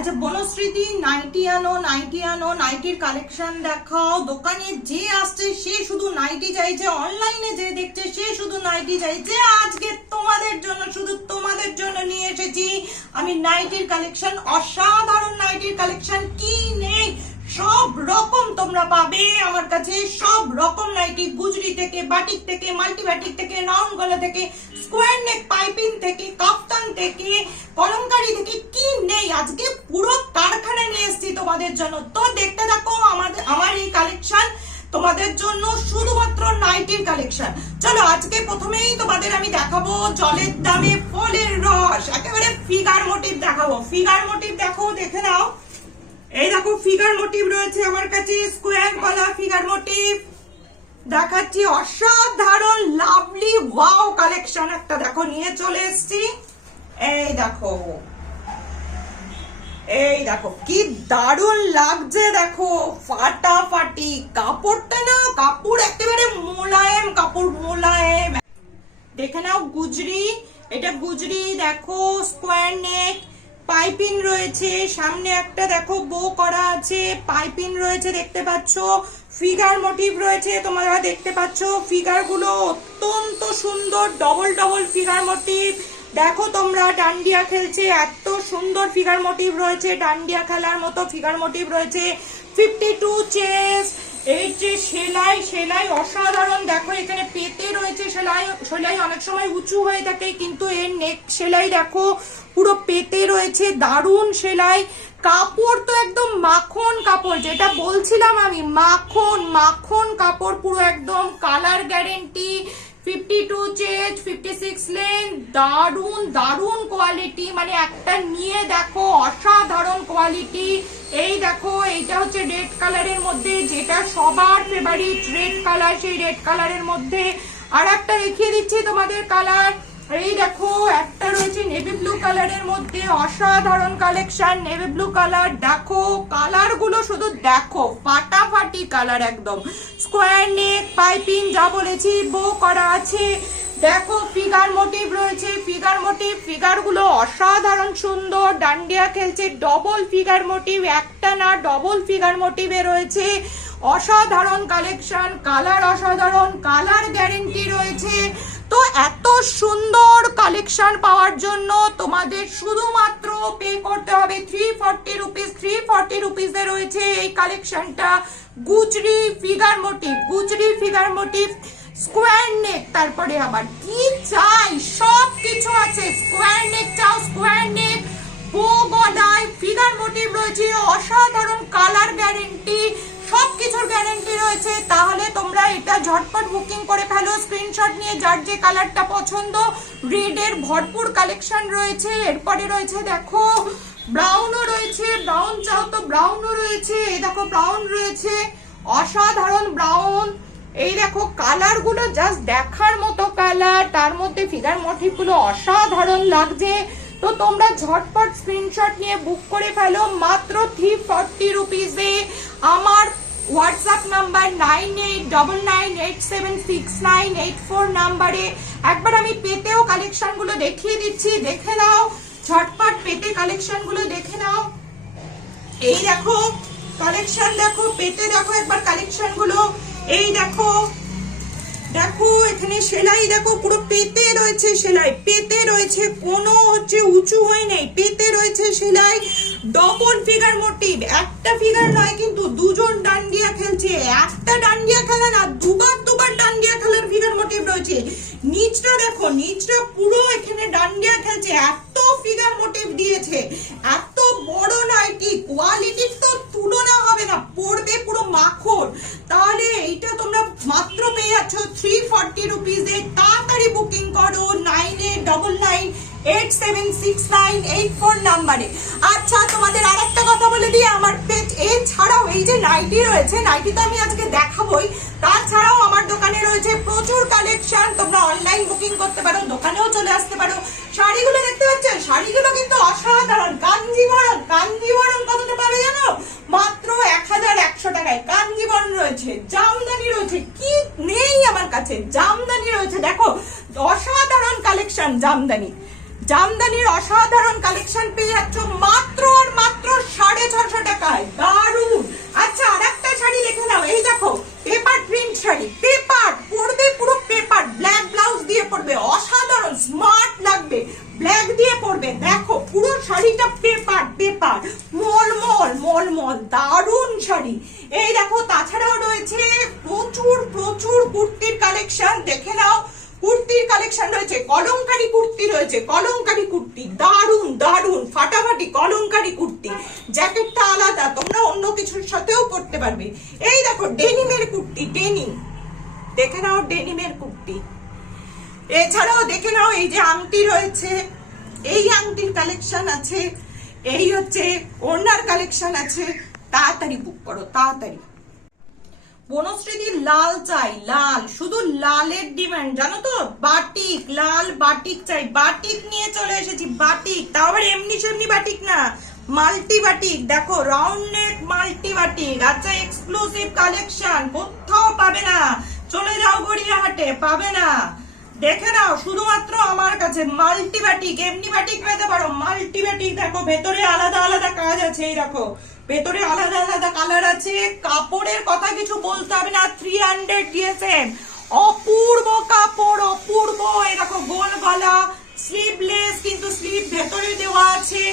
আচ্ছা বনশ্রীদি, নাইটি আনো, নাইটির কালেকশন দেখাও। দোকানে যে আসছে সে শুধু নাইটি চাইছে, অনলাইনে যে দেখছে সে শুধু নাইটি চাইছে। আজকে তোমাদের জন্য, শুধু তোমাদের জন্য নিয়ে এসেছি আমি নাইটির কালেকশন। অসাধারণ নাইটির কালেকশন, কি নেই সব রকম তোমরা পাবে আমার কাছে। সব রকম নাইটি, গুজরি থেকে, বাটিক থেকে, মাল্টি বাটিক থেকে, রাউন্ড গলা থেকে, স্কোয়ার নেক পাইপিং থেকে, কাফতান থেকে, কলমকারি থেকে, কি নেই আজকে পুরো কারখানা নিয়ে এসেছি তোমাদের জন্য। তো দেখতে থাকো আমার এই কালেকশন তোমাদের জন্য, শুধুমাত্র নাইটির কালেকশন। চলো আজকে প্রথমেই তোমাদের আমি দেখাবো জলের দামে ফলের রস, একেবারে ফিগার মোটিভ দেখাবো। ফিগার মোটিভ দেখো, দেখে নাও। এই দেখো ফিগার মোটিভ রয়েছে আমার কাছে, স্কোয়ার গলা ফিগার মোটিভ দেখাচ্ছি। অসাধারণ লাভলি ওয়াও কালেকশন একটা দেখো নিয়ে চলে এসেছি। এই দেখো, এই দেখো কি দারুণ লাগছে, দেখো ফাটাফাটি কাপড়টা না, কাপড় একেবারে মোলায়েম, কাপড় মোলায়েম। দেখে নাও গুজরি, এটা গুজরি দেখো, স্কোয়ার নেক, পাইপিং রয়েছে, সামনে একটা দেখো বো করা আছে, পাইপিং রয়েছে দেখতে পাচ্ছ, ফিগার মোটিভ রয়েছে তোমরা দেখতে পাচ্ছ। ফিগার গুলো অত্যন্ত সুন্দর, ডবল ডবল ফিগার মোটিভ। দেখো তোমরা ডান্ডিয়া খেলছে, এত সুন্দর ফিগার মোটিভ রয়েছে, ডান্ডিয়া খেলার মতো ফিগার মোটিভ রয়েছে। 52 চেস্ট, এই যে সেলাই, সেলাই অসাধারণ। দেখো এখানে পেতে রয়েছে সেলাই, সেলাই অনেক সময় উঁচু হয়ে থাকে কিন্তু এর নেক সেলাই দেখো পুরো পেতে রয়েছে, দারুণ সেলাই। কাপড় তো একদম মাখন কাপড়, যেটা বলছিলাম আমি, মাখন মাখন কাপড় পুরো একদম। কালার গ্যারেন্টি, 52 চেস্ট, 56 লেন্থ, দারুণ দারুণ কোয়ালিটি, মানে একটা নিয়ে দেখো অসাধারণ কোয়ালিটি। এই দেখো এইটা হচ্ছে রেড কালারের মধ্যে, যেটা সবার ফেভারিট রেড কালার, সেই রেড কালারের মধ্যে আর একটা দেখিয়ে দিচ্ছি তোমাদের কালার। এই দেখো একটা রয়েছে নেভি ব্লু কালারের মধ্যে, অসাধারণ কালেকশন নেভি ব্লু কালার। দেখো কালার গুলো শুধু দেখো, ফাটাফাটি কালার একদম। স্কোয়ার নেক, পাইপিং যা বলেছি, বো করা আছে। দেখো ফিগার মোটিভ রয়েছে, ফিগার মোটিভ, ফিগার গুলো অসাধারণ সুন্দর। ডান্ডিয়া খেলছে, ডবল ফিগার মোটিভ, একটা না ডবল ফিগার মোটিভে রয়েছে। অসাধারণ কালেকশন, কালার অসাধারণ, কালার গ্যারেন্টি রয়েছে। তো এত সুন্দর কালেকশন পাওয়ার জন্য তোমাদের শুধুমাত্র পে করতে হবে 340 রুপিস। 340 রুপিসে রয়েছে এই কালেকশনটা। গুজরি ফিগার মোটিভ, গুজরি ফিগার মোটিভ, স্কোয়ার নেক, তারপরে আবার কি চাই সব কিছু আছে। স্কোয়ার নেক চাও, স্কোয়ার নেক, বো গলায় ফিগার মোটিভ রয়েছে, অসাধারণ কালার গ্যারেন্টি, সবকিছুর গ্যারেন্টি রয়েছে। তাহলে তোমরা এটা ঝটপট বুকিং করে ফেলো স্ক্রিনশট নিয়ে, যার যে কালারটা পছন্দ। রেড এর ভরপুর কালেকশন রয়েছে। এরপরে রয়েছে দেখো ব্রাউনও রয়েছে, ব্রাউন চাও তো ব্রাউনও রয়েছে। এই দেখো ব্রাউন রয়েছে, অসাধারণ ব্রাউন। এই দেখো কালার গুলো জাস্ট দেখার মতো কালার, তার মধ্যে ফিগার মোটিভ গুলো অসাধারণ লাগছে। তো তোমরা ঝটপট স্ক্রিনশট নিয়ে বুক করে ফেলো মাত্র 340 রুপিসে। আমার হোয়াটসঅ্যাপ নাম্বার 9899876984 নাম্বারে একবার আমি পেতেও কালেকশন গুলো দেখিয়ে দিচ্ছি, দেখে নাও ঝটপট পেতে কালেকশন গুলো দেখে নাও। এই দেখো কালেকশন, দেখো পেতে, দেখো একবার কালেকশন গুলো। এই দেখো, দেখো এখানে সেলাই দেখো পুরো পেতে রয়েছে, সেলাই পেতে রয়েছে, কোনো হচ্ছে উঁচু হয়ে নেই, পেতে রয়েছে সেলাই। ডবল ফিগার মোটিভ, একটা ফিগার নয় কিন্তু দুজন ডান্ডিয়া খেলছে, একটা ডান্ডিয়া খেলা না, দুবার দুবার ডান্ডিয়া খেলার ফিগার মোটিভ রয়েছে। নিচটা দেখো, নিচটা পুরো এখানে ডান্ডিয়া খেলছে, এত ফিগার মোটিভ দিয়েছে। এত বড় নাইটি, কোয়ালিটির তো তুলনা হবে না, পড়বে পুরো মাখন। তাহলে এইটা তোমরা মাত্র পেয়ে যাচ্ছ 340 রুপিসে। তাড়াতাড়ি বুকিং করো 9899876984 নাম্বারে। আচ্ছা তোমাদের আরেকটা কথা বলে দিই, আমার পেজ এছাড়াও এই যে নাইটি রয়েছে, নাইটি তো আমি আজকে দেখাবোই, তাছাড়াও আমার দোকানে রয়েছে প্রচুর কালেকশন। তোমরা অনলাইন বুকিং করতে পারো, দোকানেও চলে আসতে পারো। শাড়িগুলো দেখতে পাচ্ছ, শাড়িগুলো কিন্তু অসাধারণ। কাঞ্জিবরম, কাঞ্জিবরম কতটা পাবে জানো? মাত্র 1100 টাকায় কাঞ্জিবরম রয়েছে, জামদানি রয়েছে, কি নেই আমার কাছে, জামদানি রয়েছে। দেখো অসাধারণ কালেকশন, জামদানি, জামদানির অসাধারণ কালেকশন পেয়ে যাচ্ছ মাত্র আর মাত্র টাকায়, দারুন। আচ্ছা আরেকটা শাড়ি দেখে নাও, এই দেখো পেপার প্রিন্ট শাড়ি, পেপার পরবে, পুরো পেপার, ব্ল্যাক ব্লাউজ দিয়ে পরবে, অসাধারণ স্মার্ট লাগবে, ব্ল্যাক দিয়ে পরবে। দেখো পুরো শাড়িটা পেপার পেপার, মলমল মলমল, দারুন শাড়ি। এই দেখো তাছাড়াও রয়েছে প্রচুর প্রচুর কুর্তির কালেকশন, দেখে নাও কুর্তির কালেকশন রয়েছে, কলমকারী কুর্তি রয়েছে, কলমকারী কুর্তি দারুন দারুন, ফাটাফাটি কলমকারী কুর্তি, জ্যাকেটটা আলাদা, তোমরা অন্য কিছুর সাথেও পরতে পারবে। এই দেখো ডেনিমের কুর্তি, ডেনিম, দেখে নাও ডেনিমের কুর্তি। এছাড়াও দেখে নাও এই যে আংটি রয়েছে, এই আংটির কালেকশন আছে, এই হচ্ছে ওড়নার কালেকশন আছে। তাড়াতাড়ি বুক করো তাড়াতাড়ি। বনশ্রীদি লাল চাই, লাল, শুধু লালের ডিমান্ড জানো তো, বাটিক, লাল বাটিক চাই, বাটিক নিয়ে চলে এসেছি, বাটিক, তাও আবার এমনি সেমনি বাটিক না, মাল্টি বাটিক। দেখো রাউন্ড নেক মাল্টি বাটিক, আচ্ছা এক্সক্লুসিভ কালেকশন, কোথাও পাবে না, চলে যাও গড়িয়াহাটে, পাবে না, দেখে নাও শুধুমাত্র আমার কাছে। মাল্টি বাটিক, এমনি বাটিক পেতে পারো, মাল্টি বাটিক। দেখো ভেতরে আলাদা আলাদা কাজ আছে, এই দেখো ভেতরে আলাদা আলাদা কালার আছে, কাপড়ের কথা কিছু বলতে হবে না, 300 DSM, অপূর্ব কাপড়, অপূর্ব। এই দেখো গোল গলা, স্লিভলেস, কিন্তু স্লিভ ভেতরে দেওয়া আছে,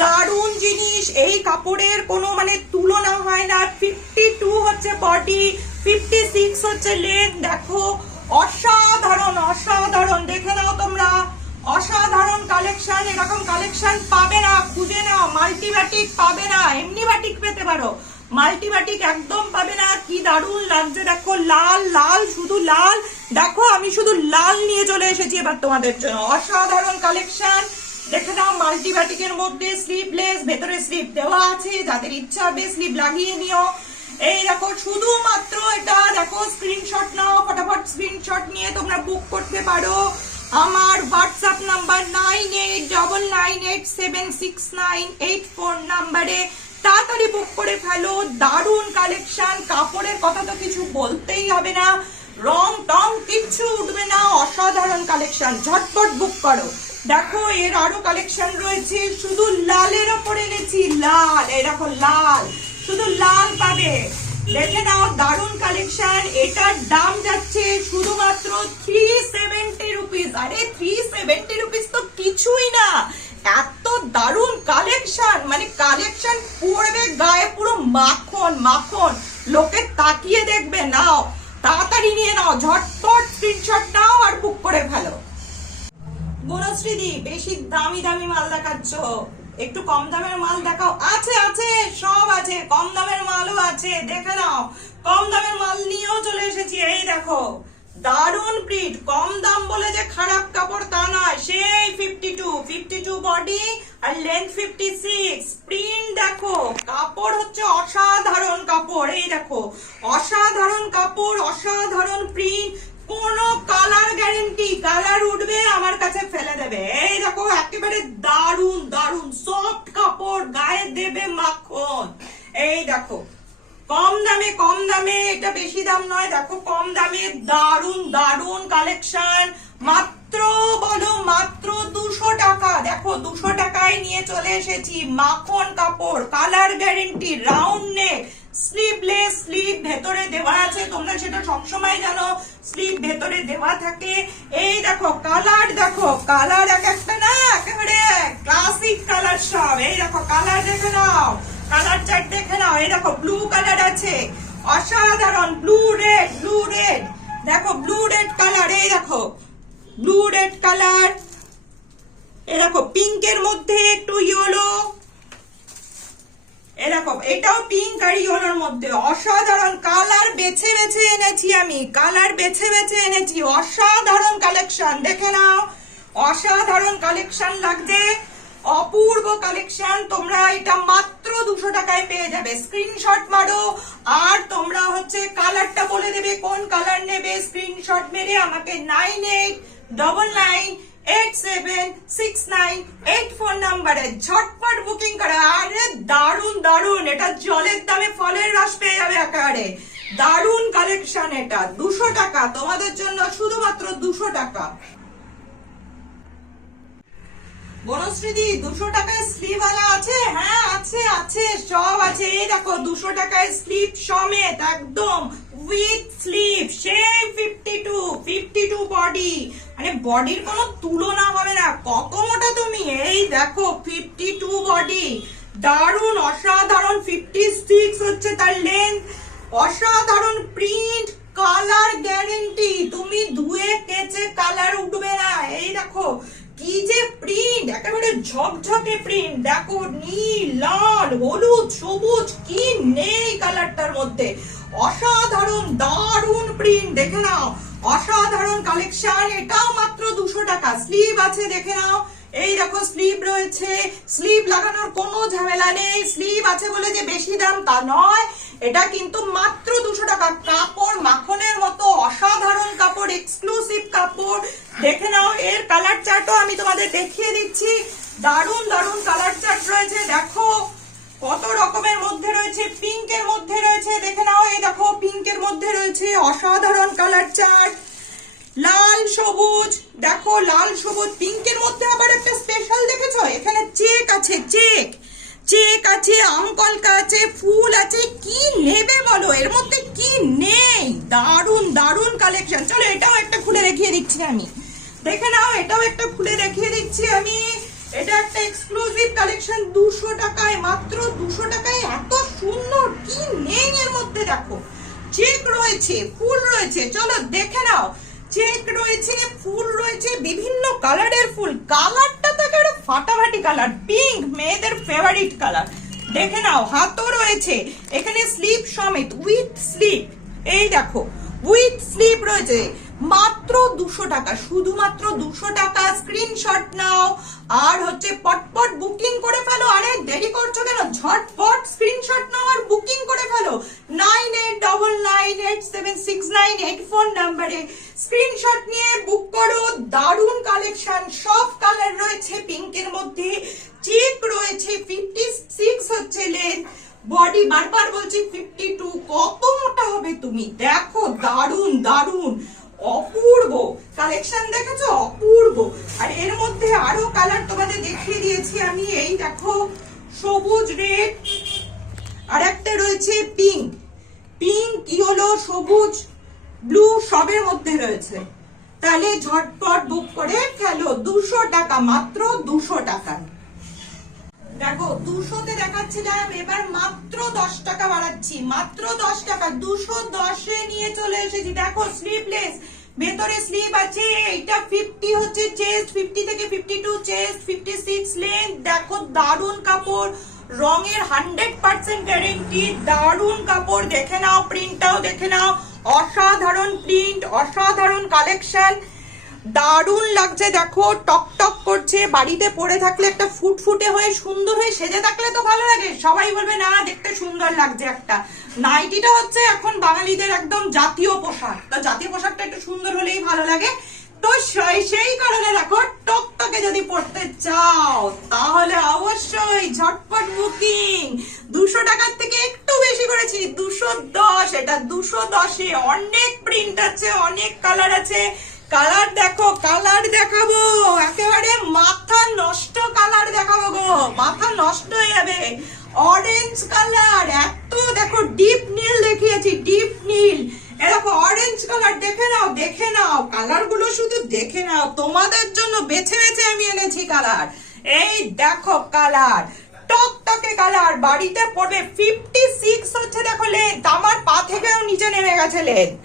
দারুণ জিনিস। এই কাপড়ের কোনো মানে তুলনা হয় না। 52 হচ্ছে বডি, 56 হচ্ছে লেন্থ। দেখো অসাধারণ অসাধারণ, দেখে নাও তোমরা, অসাধারণ কালেকশন। এরকম কালেকশন পাবে না, খুঁজে নাও। মাল্টি বাটিক পাবে না, এমনি বাটিক পেতে পারো, মাল্টি বাটিক একদম পাবে না। কি দারুণ লাগছে দেখো, লাল লাল, শুধু লাল। দেখো আমি শুধু লাল নিয়ে চলে এসেছি এবার তোমাদের জন্য, অসাধারণ কালেকশন। দেখে নাও মাল্টি বাটিকের মধ্যে স্লিভলেস, ভেতরে স্লিভ দেওয়া আছে, যাদের ইচ্ছা হবে স্লিভ লাগিয়ে নিও। এই দেখো শুধুমাত্র এটা দেখো, স্ক্রিনশট নাও, ফটাফট স্ক্রিনশট নিয়ে তোমরা বুক করতে পারো। আমার হোয়াটসঅ্যাপ নাম্বার 9899876984 নাম্বারে তাড়াতাড়ি বুক করে ফেলো। দারুণ কালেকশন, কাপড়ের কথা তো কিছু বলতেই হবে না, রং টং কিচ্ছু উঠবে না, অসাধারণ কালেকশন, ঝটপট বুক করো। দেখো এর আরো কালেকশন রয়েছে, শুধু লালের ওপর এনেছি, লাল, এই দেখো লাল, শুধু লাল পাবে, দেখে নাও দারুণ কালেকশন। এটার দাম যাচ্ছে শুধুমাত্র 370 রুপিস। আরে 370 রুপিস তো কিছুই না, এত দারুণ কালেকশন, মানে কালেকশন পড়বে গায়ে পুরো মাখন মাখন, লোকে তাকিয়ে দেখবে। নাও তাড়াতাড়ি নিয়ে নাও, ঝটপট স্ক্রিনশট নাও আর বুক করে ফেলো। বনশ্রীদি বেশি দামি দামি মাল দেখাচ্ছ, একটু কম দামের মাল দেখাও। আছে আছে, সব আছে, কম দামের মালও আছে, দেখে নাও। কম দামের মাল নিয়েও চলে এসেছি। এই দেখো দারুণ প্রিন্ট, কম দাম বলে যে খারাপ কাপড় তা নয়, সেই 52 বডি আর লেন্থ 56, প্রিন্ট দেখো, কাপড় হচ্ছে অসাধারণ কাপড়। এই দেখো অসাধারণ কাপড়, অসাধারণ প্রিন্ট, কোনো কালার গ্যারেন্টি, কালার উঠবে আমার কাছে ফেলে দেবে। এই দেখো একেবারে দারুণ দারুণ সফট কাপড়, গায়ে দেবে মাখন। এই দেখো কম দামে, এটা বেশি দাম নয়, দেখো কম দামে দারুণ দারুণ কালেকশন, মাত্র বলো মাত্র 200 টাকা। দেখো 200 টাকায় নিয়ে চলে এসেছি, মাখন কাপড়, colour guarantee, round neck, sleeveless, sleeve ভেতরে দেওয়া আছে, তোমরা সেটা সবসময় জানো, স্লিভ ভেতরে দেওয়া থাকে। এই দেখো কালার, দেখো কালার এক একটা না একেবারে ক্লাসিক কালার সব। এই দেখো কালার দেখে নাও, কালার চার্ট দেখে নাও। এই দেখো ব্লু কালার আছে, অসাধারণ, ব্লু রেড, ব্লু রেড, দেখো ব্লু রেড কালার, এই দেখো ব্লু রেড কালার। এই দেখো পিঙ্কের মধ্যে একটু ইয়েলো, এরকম এটাও পিঙ্ক আর ইয়েলোর মধ্যে, অসাধারণ কালার বেছে বেছে এনেছি আমি, কালার বেছে বেছে এনেছি, অসাধারণ কালেকশন, দেখে নাও অসাধারণ কালেকশন লাগছে, অপূর্ব কালেকশন। তোমরা এটা মাত্র 200 টাকায় পেয়ে যাবে, স্ক্রিনশট মারো আর তোমরা হচ্ছে কালারটা বলে দেবে কোন কালার নেবে, স্ক্রিনশট মেরে আমাকে 9899876984 নাম্বারে ঝটপট বুকিং করা। আরে দারুন দারুন, এটা জলের দামে ফলের রস পেয়ে যাবে একেবারে, দারুন কালেকশন। এটা 200 টাকা তোমাদের জন্য, শুধুমাত্র 200 টাকা। বনশ্রীদি 200 টাকায় স্লিভ ওয়ালা আছে? হ্যাঁ আছে। আছে আছে সব আছে। এই দেখো 200 টাকায় স্লিপ সমেত একদম উইথ স্লিপ, সেই 52 বডি, মানে বডির কোনো তুলনা হবে না। কত মোটা তুমি, এই দেখো 52 বডি, দারুণ অসাধারণ। 56 হচ্ছে তার লেন্থ, অসাধারণ প্রিন্ট, কালার গ্যারেন্টি, তুমি ধুয়ে কেচে কালার উঠবে না। এই দেখো কি যে প্রিন্ট, একেবারে ঝকঝকে প্রিন্ট, দেখো নীল, লাল, হলুদ, সবুজ, কি নেই কালারটার মধ্যে। অসাধারণ দারুণ প্রিন্ট, দেখে নাও, অসাধারণ কালেকশন। এটাও মাত্র 200 টাকা। স্লিভ আছে, দেখে নাও, এই দেখো স্লিভ রয়েছে, স্লিভ লাগানোর কোনো ঝামেলা নেই। স্লিভ আছে বলে যে বেশি দাম তা নয়, এটা কিন্তু মাত্র 200 টাকা। কাপড় মাখনের মতো অসাধারণ কাপড়, এক্সক্লুসিভ কাপড়, দেখে নাও। এর কালার চার্টও আমি তোমাদের দেখিয়ে দিচ্ছি, দারুণ দারুণ কালার চার্ট রয়েছে। দেখো কত রকমের মধ্যে রয়েছে, পিঙ্কের মধ্যে রয়েছে, দেখে নাও, এই দেখো পিঙ্কের মধ্যে রয়েছে অসাধারণ কালার চার্ট, লাল সবুজ, দেখো লাল সবুজ, পিঙ্কের মধ্যে আবার একটা স্পেশাল দেখেছো, এখানে চেক আছে, চেক আছে, আমকলকা আছে, ফুল আছে, কি নেবে বলো, এর মধ্যে কি নেই। দারুণ দারুণ কালেকশন। চলো এটাও একটা খুলে দেখিয়ে দিচ্ছি আমি, দেখে নাও, এটাও একটা খুলে দেখিয়ে দিচ্ছি আমি। এটা একটা এক্সক্লুসিভ কালেকশন, 200 টাকায়, মাত্র 200 টাকায় এত সুন্দর, কি নেই এর মধ্যে। দেখো চেক রয়েছে, ফুল রয়েছে, চলো দেখে নাও, চেক রয়েছে, ফুল রয়েছে, বিভিন্ন কালারের ফুল, কালারটা থাকে ফাটাফাটি কালার, পিঙ্ক, মেয়েদের ফেভারিট কালার, দেখে নাও। হাতও রয়েছে এখানে, স্লিপ সমেত উইথ স্লিপ, এই দেখো উইথ স্লিপ রয়েছে, মাত্র 200 টাকা, শুধুমাত্র 200 টাকা। স্ক্রিনশট নাও আর হচ্ছে পটপট বুকিং করে ফেলো। আরে দেরি করছো কেন, ঝটপট স্ক্রিনশট নাও আর বুকিং করে ফেলো। 98998769 ফোন নাম্বারে স্ক্রিনশট নিয়ে বুক করো। দারুণ কালেকশন, সব কালার রয়েছে, পিঙ্কের মধ্যে চেক রয়েছে, 56 হচ্ছে লেন্থ, বডি বারবার বলছি 52। কত মোটা হবে তুমি, দেখো দারুণ দারুণ অপূর্ব কালেকশন, দেখেছো, অপূর্ব। আর এর মধ্যে আরো কালার তোমাদের দেখিয়ে দিয়েছি আমি, এই দেখো সবুজ, রেড, আর একটা রয়েছে পিঙ্ক, ইয়েলো, সবুজ, ব্লু, সবের মধ্যে রয়েছে। তাহলে ঝটপট বুক করে ফেলো, 200 টাকা, মাত্র 200 টাকা। দেখো 200-তে দেখাচ্ছিলাম, এবার মাত্র 10 টাকা বাড়াচ্ছি, মাত্র 10 টাকা, 210-এ নিয়ে চলে এসেছি। দেখো স্লিভলেস, ভেতরে স্লিভ আছে, এটা 50 হচ্ছে চেস্ট, 50 থেকে 52 চেস্ট, 56 লেন্থ। দেখো দারুণ কাপড়, রঙের 100% গ্যারেন্টি, দারুণ কাপড়, দেখে নাও, প্রিন্টটাও দেখে নাও, অসাধারণ প্রিন্ট, অসাধারণ কালেকশন, দারুণ লাগছে। দেখো টক টক করছে, বাড়িতে পরে থাকলে একটা ফুটফুটে হয়ে সুন্দর হয়ে সেজে থাকলে তো ভালো লাগে, সবাই বলবে না দেখতে সুন্দর লাগছে একটা। নাইটিটা হচ্ছে এখন বাঙালিদের একদম জাতীয় পোশাক, তো জাতীয় পোশাকটা একটু সুন্দর হলেই ভালো লাগে। তো সেই কারণে দেখো টকটকে যদি পড়তে চাও তাহলে অবশ্যই ঝটপট বুকিং। 200 টাকার থেকে একটু বেশি করেছি, 210, এটা 210-এ অনেক প্রিন্ট আছে, অনেক কালার আছে। কালার দেখো, কালার দেখাবো, একেবারে মাথা নষ্ট কালার দেখাবো গো, মাথা নষ্ট হয়ে যাবে। অরেঞ্জ কালার, এত দেখো, ডিপ নীল দেখিয়েছি, ডিপ নীল, এরকম অরেঞ্জ কালার, দেখে নাও, দেখে নাও কালার গুলো, শুধু দেখে নাও, তোমাদের জন্য বেছে বেছে আমি এনেছি কালার। এই দেখো কালার, টকটকে কালার, বাড়িতে পড়বে। 56 হচ্ছে দেখো লেন্থ, আমার পা থেকেও নিচে নেমে গেছে লেন্থ।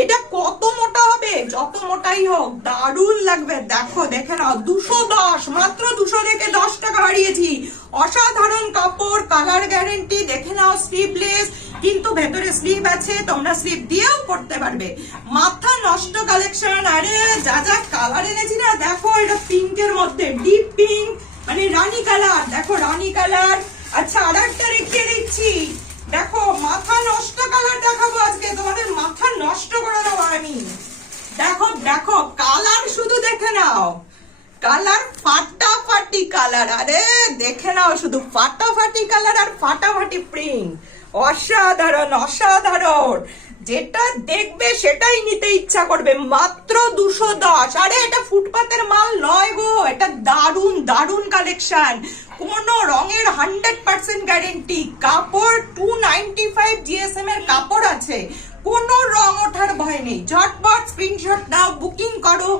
এটা কত মোটা হবে, যত মোটাই হোক দারুণ লাগবে। দেখো দেখে নাও, 210, মাত্র 200 থেকে 10 টাকা বাড়িয়েছি। অসাধারণ কাপড়, কালার গ্যারেন্টি, দেখে নাও, স্লিভলেস, কিন্তু ভেতরে স্লিভ আছে, তোমরা স্লিভ দিয়েও পড়তে পারবে। মাথা নষ্ট কালেকশন। আরে যা যা কালার এনেছি না, দেখো এটা পিঙ্কের মধ্যে, ডিপ পিঙ্ক, মানে রানী কালার, দেখো রানী কালার। আচ্ছা আর একটা রেখে দিচ্ছি, দেখো মাথা নষ্ট কালার দেখাবো আজকে, তোমাদের মাথা নষ্ট করে দেবো আমি। দেখো দেখো কালার, শুধু দেখে নাও, কালার ফাটাফাটি কালার, আরে দেখে নাও শুধু, ফাটাফাটি কালার আর ফাটাফাটি প্রিন্ট, অসাধারণ অসাধারণ। যেটা দেখবে সেটাই নিতে ইচ্ছা করবে, মাত্র 210। আরে এটা ফুটপাতের মাল নয় গো, এটা দারুন দারুন কালেকশন, কোন রঙের 100% গ্যারেন্টি। কাপড় 295 জিএসএম এর কাপড় আছে, কোনো রং ওঠার ভয় নেই। ঝটপট স্ক্রিনশট নাও, বুকিং করো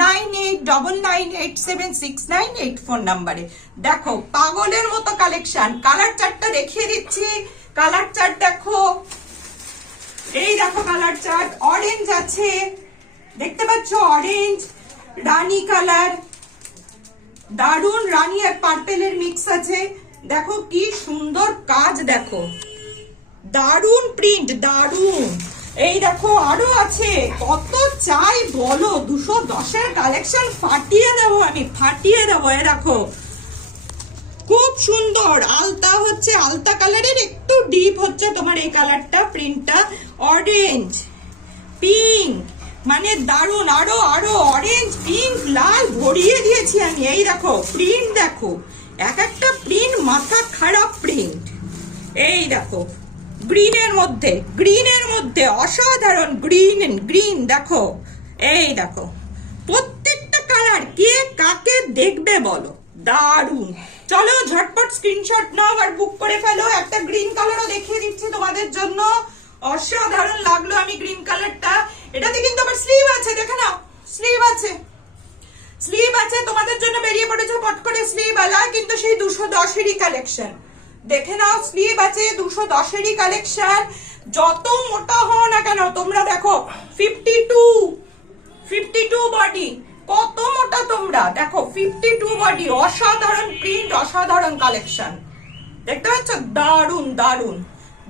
9899876984 নাম্বারে। দেখো পাগলের মতো কালেকশন। কালার চার্টটা দেখিয়ে দিচ্ছি, কালার চার্ট দেখো, এই দেখো কালার চার্ট। অরেঞ্জ আছে, দেখতে পাচ্ছ অরেঞ্জ, রানী কালার, দারুন রানী আর পার্পেলের মিক্স আছে। দেখো কি সুন্দর কাজ, দেখো দারুন প্রিন্ট, দারুন। এই দেখো আরো আছে, কত চাই বলো, 210-এর কালেকশন ফাটিয়ে দেবো আমি, ফাটিয়ে দেবো। এ দেখো খুব সুন্দর আলতা হচ্ছে, আলতা কালারের একটু ডিপ হচ্ছে তোমার এই কালারটা, প্রিন্টটা অরেঞ্জ পিঙ্ক, মানে দারুন। আরো আরো অরেঞ্জ পিঙ্ক লাল ভরিয়ে দিয়েছি আমি। এই দেখো প্রিন্ট, দেখো এক একটা প্রিন্ট মাথা খারাপ প্রিন্ট। এই দেখো গ্রিনের মধ্যে, গ্রিনের মধ্যে অসাধারণ গ্রিন, গ্রিন দেখো। এই দেখো প্রত্যেকটা কালার কে কাকে দেখবে বলো, দারুন। চলো ঝটপট স্ক্রিনশট নাও আর বুক করে ফেলো। একটা গ্রিন কালারও দেখিয়ে দিচ্ছি তোমাদের জন্য, অসাধারণ লাগলো আমি গ্রিন কালারটা। এটাতে কিন্তু আবার স্লিভ আছে, দেখে নাও স্লিভ আছে, স্লিভ আছে তোমাদের জন্য বেরিয়ে পড়েছে পট করে স্লিভ আলা, কিন্তু সেই 210-এরই কালেকশন। দেখে নাও স্লিভ আছে, 210-এরই কালেকশন। যত মোটা হও না কেন তোমরা, দেখো 52 বডি, কত মোটা তোমরা, দেখো 52 বডি, অসাধারণ প্রিন্ট, অসাধারণ কালেকশন। দেখতে পাচ্ছ, দারুন দারুন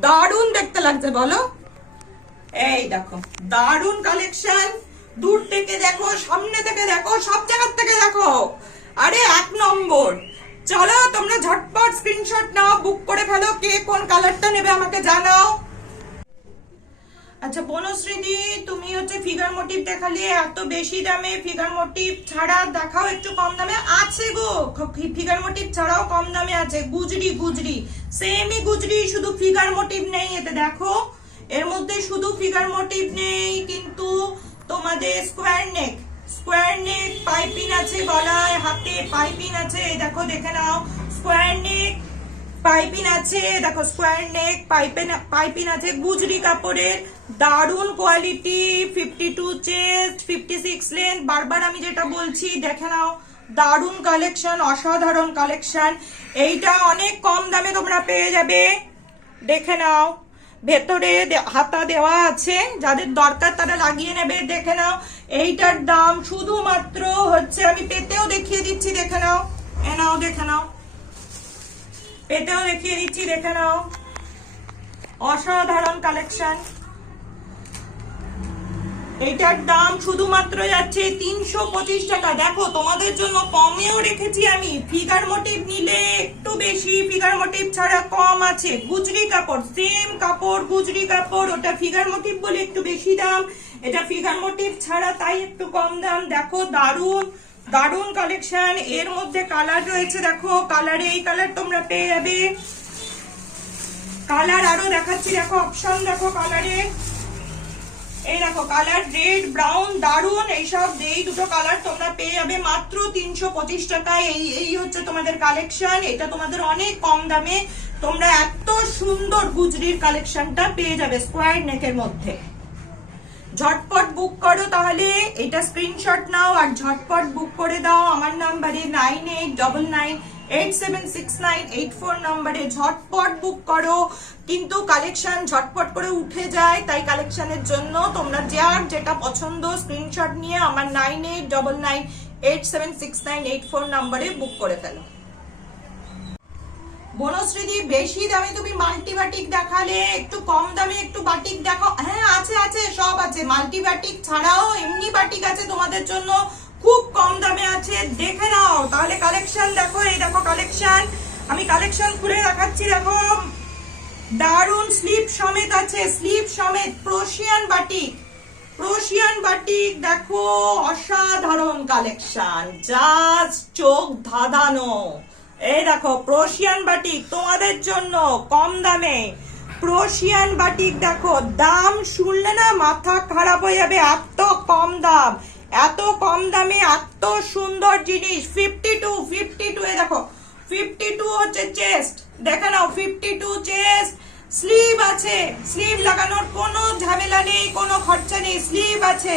দারুন দেখতে লাগছে বলো। এই দেখো দারুন কালেকশন, দূর থেকে দেখো, সামনে থেকে দেখো, সব জায়গার থেকে দেখো, আরে এক নম্বর। চলো তোমরা ঝটপট স্ক্রিনশট নাও, বুক করে ফেলো। কে কোন কালারটা নেবে আমাকে জানাও। আচ্ছা বনশ্রীদি, তুমি হচ্ছে ফিগার মোটিভ দেখালে, এত বেশি দামে ফিগার মোটিভ ছাড়া দেখাও একটু কম দামে। আছে গো, ফিগার মোটিভ ছাড়াও কম দামে আছে। গুজরি, গুজরি সেমই গুজরি, শুধু ফিগার মোটিভ নেই এতে। দেখো এর মধ্যে শুধু ফিগার মোটিভ নেই, কিন্তু তোমাদের স্কোয়ার নেক, স্কোয়ার নেক পাইপিং আছে, গলায় হাতে পাইপিং আছে। এই দেখো দেখে নাও, স্কোয়ার নেক পাইপিং আছে, দেখো স্কোয়ার নেক পাইপিং আছে, গুজরি কাপড়ের, দারুন কোয়ালিটি। 52 চেস্ট, 56 লেন্থ, বারবার আমি যেটা বলছি দেখে নাও, দারুন কালেকশন, অসাধারণ কালেকশন। এইটা অনেক কম দামে তোমরা পেয়ে যাবে, দেখে নাও। ভেতরে হাতা দেওয়া আছে, যাদের দরকার তারা লাগিয়ে নেবে। দেখে নাও এইটার দাম শুধুমাত্র হচ্ছে, আমি পেতেও দেখিয়ে দিচ্ছি, দেখে নাও, এ নাও দেখে নাও, পেতেও দেখিয়ে দিচ্ছি, দেখে নাও, অসাধারণ কালেকশন। এইটার দাম শুধুমাত্র যাচ্ছে 325 টাকা। দেখো তোমাদের জন্য কমেও রেখেছি আমি, ফিগার মোটিভ নিলে একটু বেশি, ফিগার মোটিভ ছাড়া কম আছে। গুজরি কাপড়, সেম কাপড় গুজরি কাপড়, ওটা ফিগার মোটিভ বলে একটু বেশি দাম, এটা ফিগার মোটিভ ছাড়া তাই একটু কম দাম। দেখো দারুন দারুন কালেকশন। এর মধ্যে কালার রয়েছে, দেখো কালারে এই কালার তোমরা পেয়ে যাবে। কালার আরো দেখাচ্ছি, দেখো অপশন দেখো কালারে, এই দেখো কালার রেড ব্রাউন, দারুন। এইসব এই দুটো কালার তোমরা পেয়ে যাবে মাত্র 325 টাকায়। এই হচ্ছে তোমাদের কালেকশন, এটা তোমাদের অনেক কম দামে তোমরা এত সুন্দর গুজরির কালেকশনটা পেয়ে যাবে স্কোয়ার নেকের মধ্যে। ঝটপট বুক করো তাহলে, এটা স্ক্রিনশট নাও আর ঝটপট বুক করে দাও আমার নাম্বারে 9899876984 নাম্বারে ঝটপট বুক করো। কিন্তু কালেকশন ঝটপট করে উঠে যায়, তাই কালেকশনের জন্য তোমরা যার যেটা পছন্দ স্ক্রিনশট নিয়ে আমার 9899876984 নাম্বারে বুক করে ফেলো। বনশ্রীদি, বেশি দামে তুমি মাল্টি বাটিক দেখালে, একটু কম দামে একটু বাটিক দেখাও। হ্যাঁ আছে আছে, সব আছে, মাল্টি বাটিক ছাড়াও এমনি বাটিক আছে তোমাদের জন্য, খুব কম দামে আছে, দেখে নাও তাহলে কালেকশন। দেখো এই দেখো কালেকশন, আমি কালেকশন খুলে দেখাচ্ছি, দেখো দারুন স্লিপ সমেত আছে, স্লিপ সমেত প্রোশিয়ান বাটিক, প্রোশিয়ান বাটিক দেখো, অসাধারণ কালেকশন, জাস্ট চোখ ধাঁধানো। এই দেখো প্রোশিয়ান বাটিক তোমাদের জন্য কম দামে, ক্রোশিয়ান বাটিক দেখো, দাম শুনলে না মাথা খারাপ হয়ে যাবে, এত কম দাম, এত কম দামে এত সুন্দর জিনিস। 52 এ দেখো 52 হচ্ছে চেস্ট, দেখে নাও 52 চেস্ট, স্লিভ আছে, স্লিভ লাগানোর কোনো ঝামেলা নেই, কোনো খরচা নেই, স্লিভ আছে।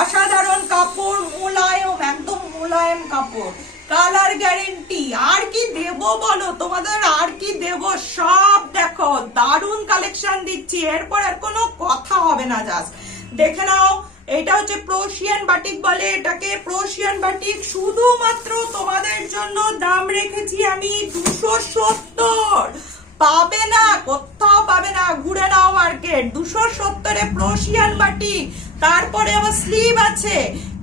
অসাধারণ কাপড়, মোলায়েম, একদম মোলায়েম কাপড়, কালার গ্যারেন্টি। আর কি দেবো বলো তোমাদের, আর কি দেবো, সব দেখো দারুণ কালেকশন দিচ্ছি, এরপর আর কোনো কথা হবে না। জাস্ট দেখে নাও, এটা হচ্ছে প্রোশিয়ান বাটিক বলে এটাকে, প্রোশিয়ান বাটিক। শুধুমাত্র তোমাদের জন্য দাম রেখেছি আমি 270, পাবে না, কোথাও পাবে না, ঘুরে নাও মার্কেট। 270 প্রোশিয়ান বাটিক, তারপরে আবার স্লিভ আছে,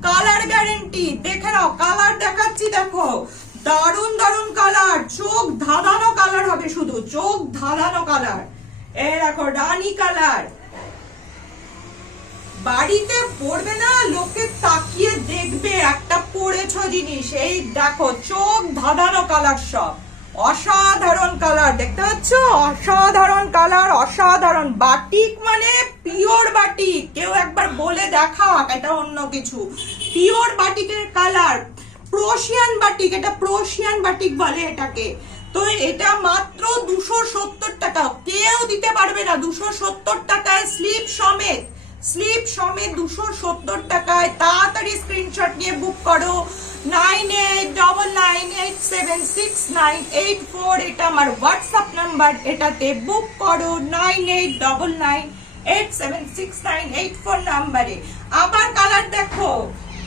কালার গ্যারেন্টি। দেখে নাও, কালার দেখাচ্ছি দেখো, দারুন দারুন কালার, চোখ ধাঁধানো কালার হবে, শুধু চোখ ধাঁধানো কালার। এই দেখো রানী কালার, বাড়িতে পড়বে না, লোকে তাকিয়ে দেখবে একটা পড়েছো জিনিস। এই দেখো চোখ ধাঁধানো কালার, সব অসাধারণ কালার, দেখতে পাচ্ছ, অসাধারণ কালার, অসাধারণ বাটিক, মানে পিওর বাটিক। কেউ একবার বলে দেখা এটা অন্য কিছু, পিওর বাটিকের কালার, প্রোশিয়ান বাটিক, এটা প্রোশিয়ান বাটিক বলে এটাকে। তো এটা মাত্র 270 টাকা, কেউ দিতে পারবে না 270 টাকায়, স্লিপ সমেত, স্লিপ সমেত 270 টাকায়। তাড়াতাড়ি স্ক্রিনশট নিয়ে বুক করো, 9899876984, এটা আমার হোয়াটসঅ্যাপ নাম্বার, এটাতে বুক করো 9899876984 নাম্বারে। আবার কালার দেখো,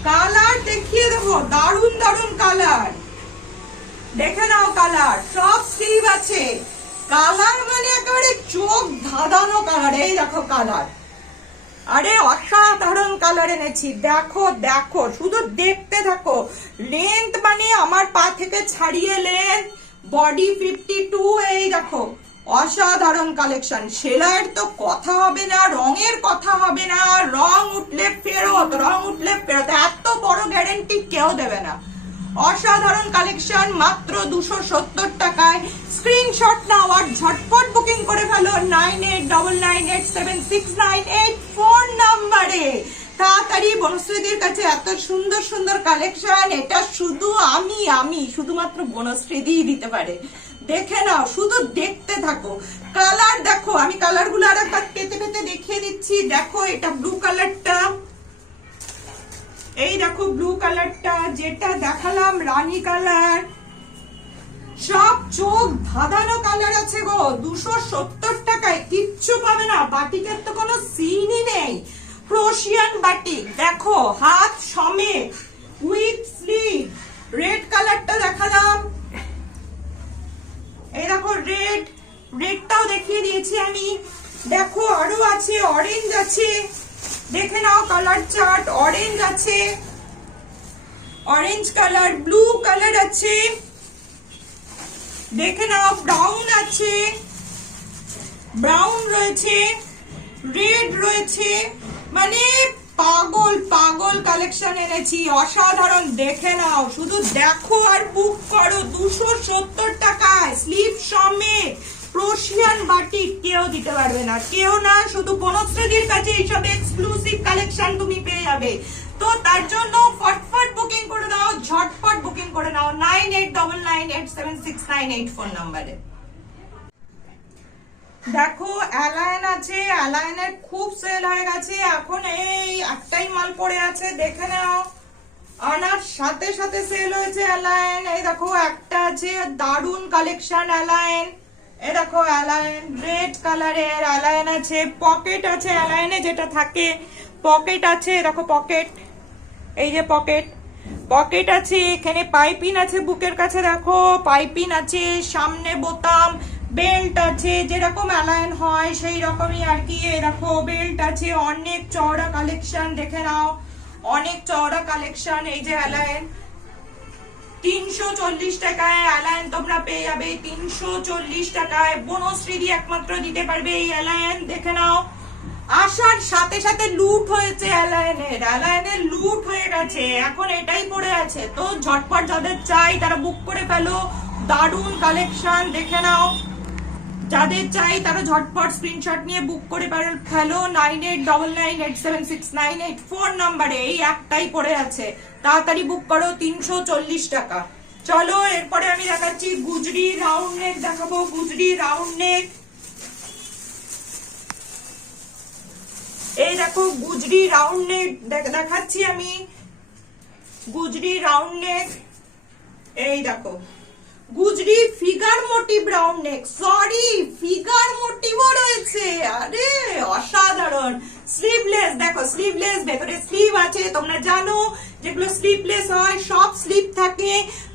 কালার দেখিয়ে দেবো, দারুন দারুন কালার, দেখে নাও কালার, সব স্লিভ আছে, কালার মানে একেবারে চোখ ধাঁধানো কালার। এই দেখো কালার, আরে অসাধারণ কালার এনেছি, দেখো দেখো, শুধু দেখতে থাকো। লেন্থ মানে আমার পা থেকে ছাড়িয়ে লেন্থ, বডি 52, এই দেখো অসাধারণ কালেকশন। সেলাইয়ের তো কথা হবে না, রঙের কথা হবে না, রং উঠলে ফেরত, রং উঠলে ফেরত, এত বড় গ্যারেন্টি কেউ দেবে না। অসাধারণ কালেকশন, মাত্র 270 টাকায়। স্ক্রিনশট নাও আর ঝটপট বুকিং করে ফেলো 9899876984 নাম্বারে। তাড়াতাড়ি, বনশ্রীদের কাছে এত সুন্দর সুন্দর কালেকশন, এটা শুধু আমি শুধুমাত্র বনশ্রীদি দিতে পারে। দেখে নাও, শুধু দেখতে থাকো। কালার দেখো, আমি কালার গুলো আর একবার পেতে পেতে দেখিয়ে দিচ্ছি। দেখো এটা ব্লু কালারটা, এই দেখো ব্লু কালারটা, যেটা দেখালাম রানী কালার, সব চোখ ধাঁধানো কালার আছে গো। 270 টাকায় কিচ্ছু পাবে না, বাটিকের তো কোনো সিনই নেই। প্রোশিয়ান বাটিক দেখো, হাত সমেত, উইথ স্লিভ। রেড কালারটা দেখালাম, এই দেখো রেড, রেডটাও দেখিয়ে দিয়েছি আমি। দেখো আরো আছে, অরেঞ্জ আছে, দেখে নাও কালার চার্ট, অরেঞ্জ আছে, অরেঞ্জ কালার, ব্লু কালার আছে, দেখে নাও ব্রাউন আছে, ব্রাউন রয়েছে, রেড রয়েছে, মানে পাগল পাগল কালেকশন এনেছি, অসাধারণ। দেখে নাও, শুধু দেখো আর বুক করো 270 টাকায়, স্লিপ সমেত, প্রোশিয়ান বাটিক। কেউ দিতে পারবে না, কেউ না, শুধু বনশ্রীদের কাছে এইসব এক্সক্লুসিভ কালেকশন তুমি পেয়ে যাবে। তো তার জন্য ফটফট বুকিং করে দাও, ঝটপট বুকিং করে নাও 9899876984 নাম্বারে। দেখো অ্যালাইন আছে, অ্যালাইনের খুব সেল হয়ে গেছে, এখন এই একটাই মাল পড়ে আছে, দেখে নাও। আনার সাথে সাথে সেল হয়েছে অ্যালাইন। এই দেখো একটা আছে, দারুন কালেকশন অ্যালাইন। এই দেখো অ্যালাইন, রেড কালারের অ্যালাইন আছে, পকেট আছে অ্যালাইনে যেটা থাকে, পকেট আছে, দেখো পকেট, এই যে পকেট, পকেট আছে, এখানে পাইপিং আছে, বুকের কাছে দেখো পাইপিং আছে, সামনে বোতাম, বেল্ট আছে, যেরকম অ্যালাইন হয় সেই রকমই আর কি। এই দেখো বেল্ট আছে, অনেক চওড়া কালেকশন, দেখে নাও অনেক চওড়া কালেকশন। এই যে অ্যালাইন 340 টাকায় অ্যালাইন তোমরা পেয়ে যাবে, 340 টাকায়। বনশ্রী একমাত্র দিতে পারবে এই অ্যালাইন, দেখে নাও। আসার সাথে সাথে লুট হয়েছে অ্যালাইনের, অ্যালাইনের লুট হয়ে গেছে, এখন এটাই পড়ে আছে। তো ঝটপট যাদের চাই তারা বুক করে ফেলো, দারুন কালেকশন, দেখে নাও। যাদের চাই তারা ঝটপট স্ক্রিনশট নিয়ে বুক করে ফেলো 9899876984 নাম্বারে। এই একটাই পড়ে আছে, তাড়াতাড়ি বুক করো, 340 টাকা। চলো এরপরে আমি দেখাচ্ছি গুজরি রাউন্ড নেক দেখাবো। গুজরি রাউন্ড নেক, এই দেখো গুজরি রাউন্ড নেক দেখাচ্ছি আমি। গুজরি রাউন্ড নেক, এই দেখো গুজরি figure motive round neck, sorry figure মোটিভও রয়েছে, আরে অসাধারণ। স্লিভলেস দেখো, স্লিভলেস, ভেতরে স্লিভ আছে, তোমরা জানো যেগুলো স্লিভলেস হয় সব স্লিভ থাকে,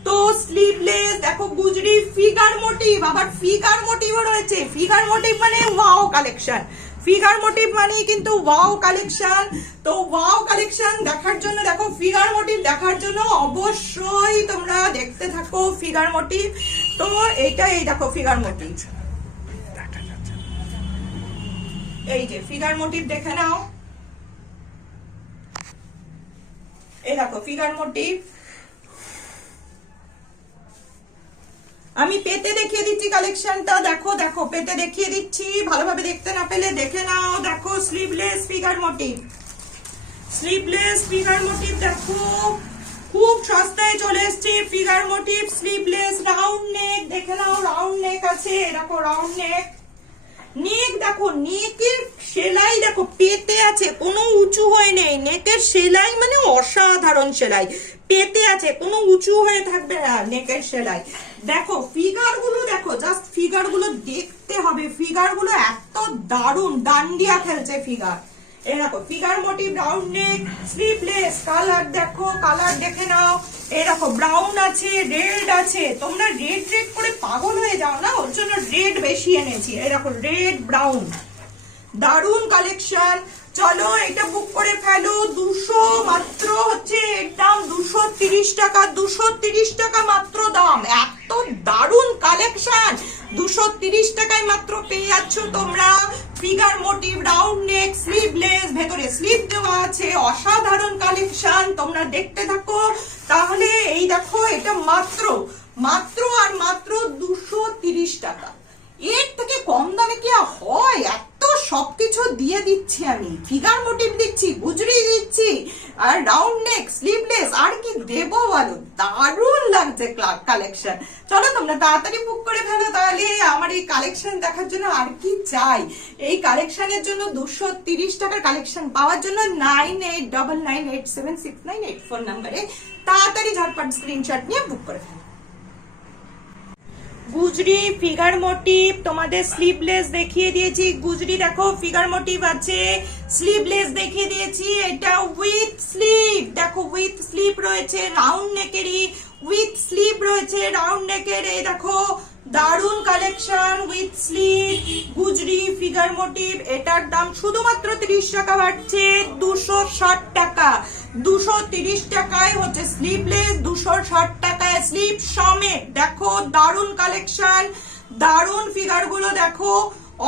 তো স্লিভলেস দেখো গুজরি ফিগার মোটিভ, আবার ফিগার মোটিভও রয়েছে। ফিগার মোটিভ মানে ওয়াও কালেকশন, ফিগার মোটিভ মানে কিন্তু ওয়াও কালেকশন। তো ওয়াও কালেকশন দেখার জন্য, দেখো ফিগার মোটিভ দেখার জন্য অবশ্যই তোমরা দেখতে থাকো ফিগার মোটিভ। তো এইটা, এই দেখো ফিগার মোটিভ, এই যে ফিগার মোটিভ দেখে নাও, এই দেখো ফিগার মোটিভ। আমি পেতে দেখিয়ে দিচ্ছি কালেকশনটা, দেখো দেখো পেতে দেখিয়ে দিচ্ছি, ভালোভাবে দেখতে না পেলে দেখে নাও। দেখো sleeveless figure motive, sleeveless figure motive দেখো খুব সস্তায় চলে এসছে figure motive sleeveless round neck, দেখে নাও রাউন্ড নেক আছে, দেখো রাউন্ড নেক। নেক দেখো, নেকের সেলাই দেখো পেতে আছে, কোনো উঁচু হয়ে নেই, নেকের সেলাই মানে অসাধারণ সেলাই, পেতে আছে, কোনো উঁচু হয়ে থাকবে না নেকের সেলাই। দেখো ফিগার গুলো দেখো, জাস্ট ফিগার গুলো দেখতে হবে, ফিগার গুলো এত দারুণ, ডান্ডিয়া খেলছে ফিগার। এই দেখো figure motive round neck sleeveless, colour দেখো, কালার দেখে নাও, এই দেখো ব্রাউন আছে, রেড আছে, তোমরা রেড রেড করে পাগল হয়ে যাও না, ওর জন্য রেড বেশি এনেছি। এই দেখো রেড ব্রাউন, দারুন কালেকশন। চলো এটা বুক করে ফেলো, 200 মাত্র হচ্ছে এর দাম, 230 টাকা, 230 টাকা মাত্র দাম। এত দারুন কালেকশন 230 টাকায় মাত্র পেয়ে যাচ্ছ তোমরা। Figure motive round neck sleeveless, ভেতরে স্লিভ দেওয়া আছে, অসাধারণ কালেকশন, তোমরা দেখতে থাকো। তাহলে এই দেখো এটা মাত্র মাত্র আর মাত্র 230 টাকা, এর থেকে কম দামে কি হয়? এত সবকিছু দিয়ে দিচ্ছি আমি, ফিগার মোটিভ দিচ্ছি, গুজরি দিচ্ছি, আর রাউন্ড নেক স্লিভলেস, আর কি দেবো বলো? দারুণ লাগছে কালেকশন। চলো তোমরা তাড়াতাড়ি বুক করে ফেলো, তাহলে আমার এই কালেকশন দেখার জন্য আর কি চাই। এই কালেকশনের জন্য 230 টাকার কালেকশন পাওয়ার জন্য 9899876984 নাম্বারে তাড়াতাড়ি ঝটপট স্ক্রিনশট নিয়ে বুক করে ফেলো। গুজরি ফিগার মোটিভ তোমাদের স্লিভলেস দেখিয়ে দিয়েছি, গুজরি দেখো ফিগার মোটিভ আছে, স্লিভলেস দেখিয়ে দিয়েছি, এটা উইথ স্লিভ, দেখো উইথ স্লিভ রয়েছে, রাউন্ড নেকেরই উইথ স্লিভ রয়েছে, রাউন্ড নেকের, এই দেখো দারুন কালেকশন উইথ স্লিভ গুজরি ফিগার মোটিভ। এটার দাম শুধুমাত্র 30 টাকা বাড়ছে, 260 টাকা, 230 টাকায় হচ্ছে স্লিভলেস, 260 টাকায় স্লিভ সমেত। দেখো দারুন কালেকশন, দারুন ফিগার গুলো দেখো,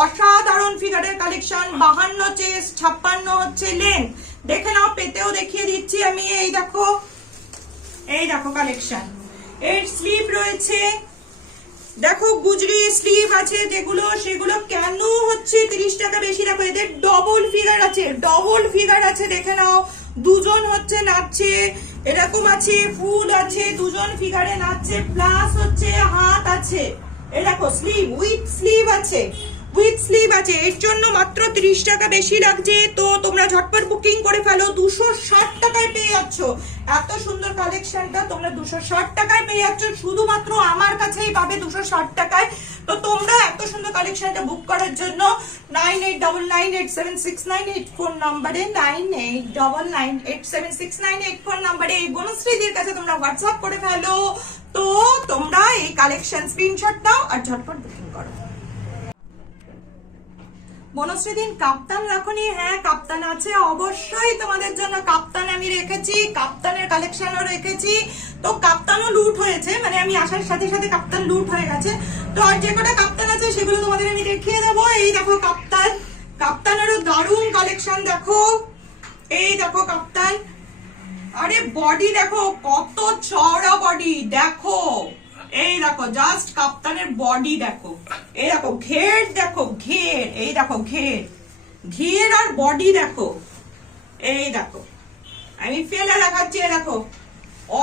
অসাধারণ ফিগারের কালেকশন। 52 চেস্ট, 56 হচ্ছে লেন্থ, দেখে নাও, পেতেও দেখিয়ে দিচ্ছি আমি। এই দেখো, এই দেখো কালেকশন, এর স্লিভ রয়েছে, দেখো গুজরি স্লিভ আছে যেগুলো, সেগুলো কেন হচ্ছে 30 টাকা বেশি? দেখো এদের ডবল ফিগার আছে, ডবল ফিগার আছে, দেখে নাও, দুজন হচ্ছে নাচছে, এরকম আছে, ফুল আছে, দুজন ফিগারে নাচছে, প্লাস হচ্ছে হাত আছে, এই দেখো স্লিভ উইথ স্লিভ আছে, উইথ স্লিভ আছে, এর জন্য মাত্র 30 টাকা বেশি লাগছে। তো তোমরা ঝটপট বুকিং করে ফেলো, 260 টাকায় পেয়ে যাচ্ছ এত সুন্দর কালেকশনটা, তোমরা 260 টাকায় পেয়ে যাচ্ছ, শুধুমাত্র আমার কাছেই পাবে 260 টাকায়। তো তোমরা এত সুন্দর কালেকশনটা বুক করার জন্য 9899876984 নাম্বারে, 9899876984 নাম্বারে এই বনশ্রীদের কাছে তোমরা হোয়াটসঅ্যাপ করে ফেলো। তো তোমরা এই কালেকশন স্ক্রিনশট দাও আর ঝটপট বুকিং করো। বনশ্রী দিন কাপ্তান রাখুনি? হ্যাঁ কাপ্তান আছে, অবশ্যই তোমাদের জন্য কাপ্তান আমি রেখেছি, কাপ্তানের কালেকশনও রেখেছি। তো কাপ্তানও লুট হয়েছে, মানে আমি আসার সাথে সাথে কাপ্তান লুট হয়ে গেছে, তো আর যে কটা কাপ্তান আছে সেগুলো তোমাদের আমি দেখিয়ে দেবো। এই দেখো কাপ্তান, কাপ্তানেরও দারুণ কালেকশন দেখো, এই দেখো কাপ্তান, আরে বডি দেখো কত চওড়া বডি, দেখো এই দেখো জাস্ট কাপ্তানের বডি দেখো, এই দেখো ঘের, দেখো ঘের, এই দেখো ঘের, ঘের আর বডি দেখো, এই দেখো আমি ফেলে দেখাচ্ছি। দেখো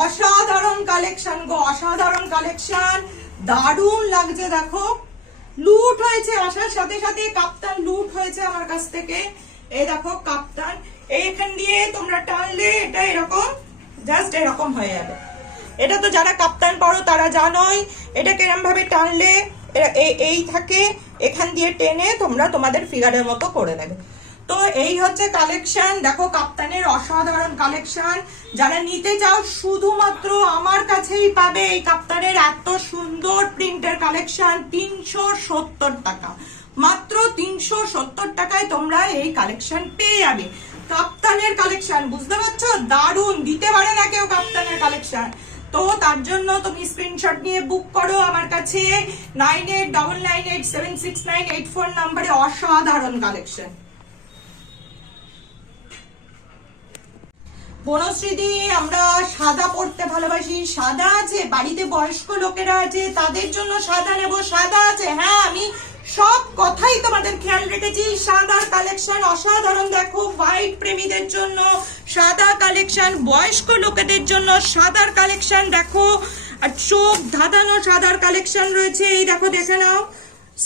অসাধারণ কালেকশন গো, অসাধারণ কালেকশন, দারুণ লাগছে। দেখো লুট হয়েছে আসার সাথে সাথে, কাপ্তান লুট হয়েছে আমার কাছ থেকে। এই দেখো কাপ্তান, এইখান দিয়ে তোমরা টানলে এটা এরকম জাস্ট এরকম হয়ে যাবে। এটা তো যারা কাপ্তান পরো তারা জানোই এটা কিরম ভাবে টানলে এই থাকে, এখান দিয়ে টেনে তোমরা তোমাদের ফিগারের মতো করে নেবে। তো এই হচ্ছে কালেকশন। দেখো কাপ্তানের অসাধারণ কালেকশন, যারা নিতে চাও শুধুমাত্র আমার কাছেই পাবে এই কাপ্তানের এত সুন্দর প্রিন্টের কালেকশন। 370 টাকা, মাত্র 370 টাকায় তোমরা এই কালেকশন পেয়ে যাবে। কাপ্তানের কালেকশন বুঝতে পারছো, দারুণ, দিতে পারে না কেউ কাপ্তানের কালেকশন। তো তার জন্য তুমি স্ক্রিনশট নিয়ে বুক করো আমার কাছে 9899876984 নম্বরে। অসাধারণ কালেকশন। বনশ্রীদি, আমরা সাদা পড়তে ভালোবাসি, সাদা আছে, বাড়িতে বয়স্ক লোকেরা আছে তাদের জন্য সাদা নেব, সাদা আছে। হ্যাঁ, আমি সব কথাই তোমাদের খেয়াল রেখেছি। সাদার কালেকশন অসাধারণ। দেখো হোয়াইট প্রেমীদের জন্য সাদা কালেকশন, বয়স্ক লোকেদের জন্য সাদার কালেকশন দেখো, আর চোখ ধাঁধানো সাদার কালেকশন রয়েছে। এই দেখো, দেখে নাও,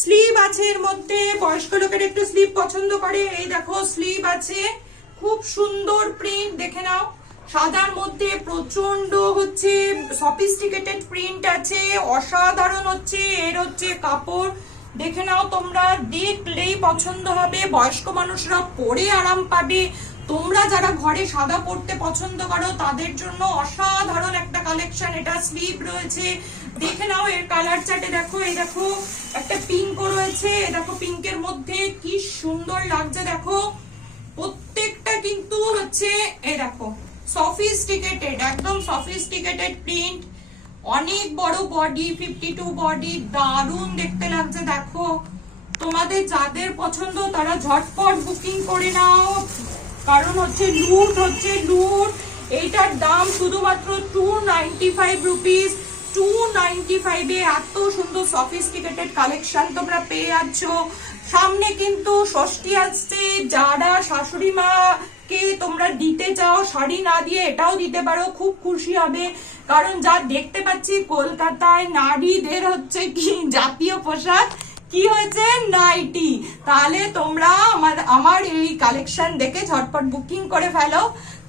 স্লিভ আছে এর মধ্যে, বয়স্ক লোকের একটু স্লিভ পছন্দ করে। এই দেখো স্লিভ আছে, খুব সুন্দর প্রিন্ট, দেখে নাও। সাদার মধ্যে প্রচন্ড হচ্ছে সফিস্টিকেটেড প্রিন্ট আছে, অসাধারণ হচ্ছে এর হচ্ছে কাপড়। দেখে নাও তোমরা, দেখলেই পছন্দ হবে, বয়স্ক মানুষরা পরে আরাম পাবে। তোমরা যারা ঘরে সাদা পরতে পছন্দ করো তাদের জন্য অসাধারণ একটা কালেকশন। এটা স্লিভ রয়েছে, দেখে নাও এর কালার চার্টে দেখো। এই দেখো একটা পিঙ্কও রয়েছে, দেখো পিঙ্কের মধ্যে কি সুন্দর লাগছে। দেখো প্রত্যেকটা কিন্তু হচ্ছে এই দেখো সফিস্টিকেটেড, একদম সফিস্টিকেটেড প্রিন্ট, অনেক বড় বডি, 52 বডি, দারুণ দেখতে লাগছে। দেখো তোমাদের যাদের পছন্দ তারা ঝটপট বুকিং করে নাও, কারণ হচ্ছে লুট, হচ্ছে লুট। এইটার দাম শুধুমাত্র 295 রুপিস। 295 এ এত সুন্দর সফিস্টিকেটেড কালেকশন তোমরা পেয়ে যাচ্ছ। সামনে কিন্তু ষষ্ঠী আসছে, যারা শাশুড়ি মা কে তোমরা দিতে চাও শাড়ি না দিয়ে এটাও দিতে পারো, খুব খুশি হবে। কারণ যা দেখতে পাচ্ছি কলকাতায় নারীদের হচ্ছে কি জাতীয় পোশাক কি হয়েছে, নাইটি। তাহলে তোমরা আমার এই কালেকশন দেখে ঝটপট বুকিং করে ফেলো।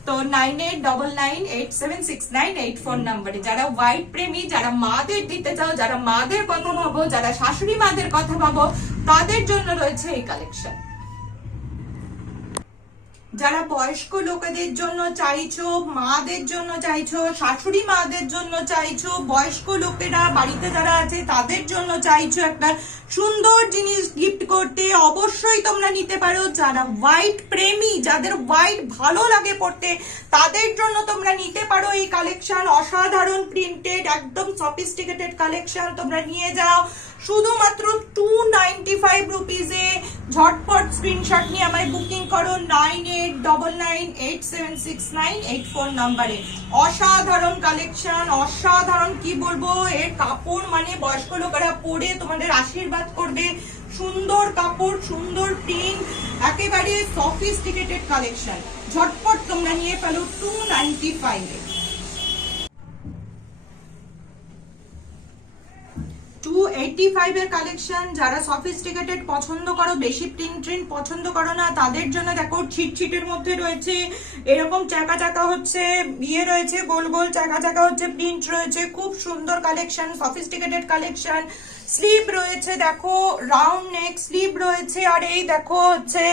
তো 9899876984 নম্বরে যারা হোয়াইট প্রেমী, যারা মাদের দিতে চাও, যারা মাদের কথা ভাবো, যারা শাশুড়ি মাদের কথা ভাবো, তাদের জন্য রয়েছে এই কালেকশন। যারা বয়স্ক লোকেদের জন্য চাইছো, মাদের জন্য চাইছো, শাশুড়ি মাদের জন্য চাইছো, বয়স্ক লোকেরা বাড়িতে যারা আছে তাদের জন্য চাইছো একটা সুন্দর জিনিস গিফট করতে, অবশ্যই তোমরা নিতে পারো। যারা হোয়াইট প্রেমী, যাদের হোয়াইট ভালো লাগে পড়তে, তাদের জন্য তোমরা নিতে পারো এই কালেকশন। অসাধারণ প্রিন্টেড, একদম সফিস্টিকেটেড কালেকশন, তোমরা নিয়ে যাও শুধুমাত্র 295 রুপিসে। ঝটপট স্ক্রিনশট নিয়ে আমায় বুকিং করো 9899876984 নম্বরে। অসাধারণ কালেকশন, অসাধারণ, কি বলবো, এর কাপড় মানে বয়স্ক লোকেরা পরে তোমাদের আশীর্বাদ করবে। সুন্দর কাপড়, সুন্দর প্রিন্ট, একেবারে সফিস্টিকেটেড কালেকশন। ঝটপট তোমরা নিয়ে ফেলো 295 এ। 285 এর কালেকশন। যারা সফিস্টিকেটেড পছন্দ করো, বেশি প্রিন্ট পছন্দ করো না, তাদের জন্য দেখো ছিটছিটের মধ্যে রয়েছে এরকম চাকা চাকা হচ্ছে ইয়ে রয়েছে, গোল গোল চাকা চাকা হচ্ছে প্রিন্ট রয়েছে, খুব সুন্দর কালেকশন, সফিস্টিকেটেড কালেকশন। স্লিভ রয়েছে দেখো, রাউন্ড নেক স্লিভ রয়েছে, আর এই দেখো হচ্ছে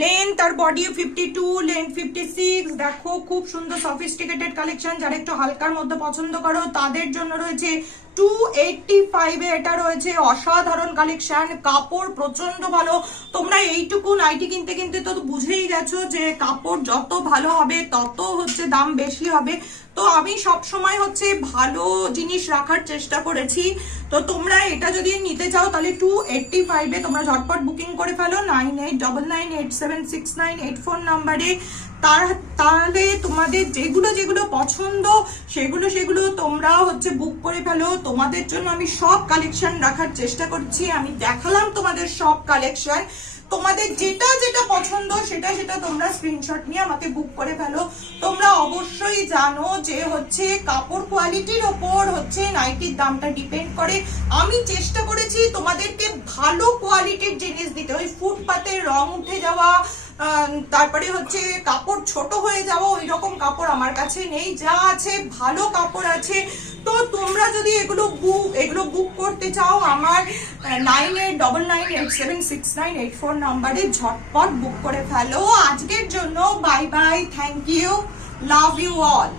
লেন্থ আর বডি 52, লেন্থ 56। দেখো খুব সুন্দর সফিস্টিকেটেড কালেকশন। যারা একটু হালকার মধ্যে পছন্দ করো তাদের জন্য রয়েছে 285 এ এটা রয়েছে। অসাধারণ কালেকশন, কাপড় প্রচন্ড ভালো। তোমরা এইটুকু নাইটি কিনতে কিনতে তো বুঝেই গেছো যে কাপড় যত ভালো হবে তত হচ্ছে দাম বেশি হবে। তো আমি সব সময় হচ্ছে ভালো জিনিস রাখার চেষ্টা করেছি। তো তোমরা এটা যদি নিতে চাও তাহলে 285 এ তোমরা ঝটপট বুকিং করে ফেলো 9899876984 নম্বরে। তাহলে তোমাদের যেগুলো যেগুলো পছন্দ সেগুলো তোমরা হচ্ছে বুক করে ফেলো। তোমাদের জন্য আমি সব কালেকশন রাখার চেষ্টা করছি, আমি দেখালাম তোমাদের সব কালেকশন। তোমাদের যেটা যেটা পছন্দ সেটা তোমরা স্ক্রিনশট নিয়ে আমাকে বুক করে ফেলো। তোমরা অবশ্যই জানো যে হচ্ছে কাপড় কোয়ালিটির ওপর হচ্ছে নাইটির দামটা ডিপেন্ড করে। আমি চেষ্টা করেছি তোমাদেরকে ভালো কোয়ালিটির জিনিস দিতে, ওই ফুটপাতের রং উঠে যাওয়া, তারপরে হচ্ছে কাপড় ছোট হয়ে যাওয়া ওই রকম কাপড় আমার কাছে নেই, যা আছে ভালো কাপড় আছে। তো তোমরা যদি এগুলো বুক করতে চাও আমার 9899876984 নাম্বারে ঝটপট বুক করে ফেলো। আজকের জন্য bye bye, thank you, love you all,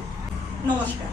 নমস্কার।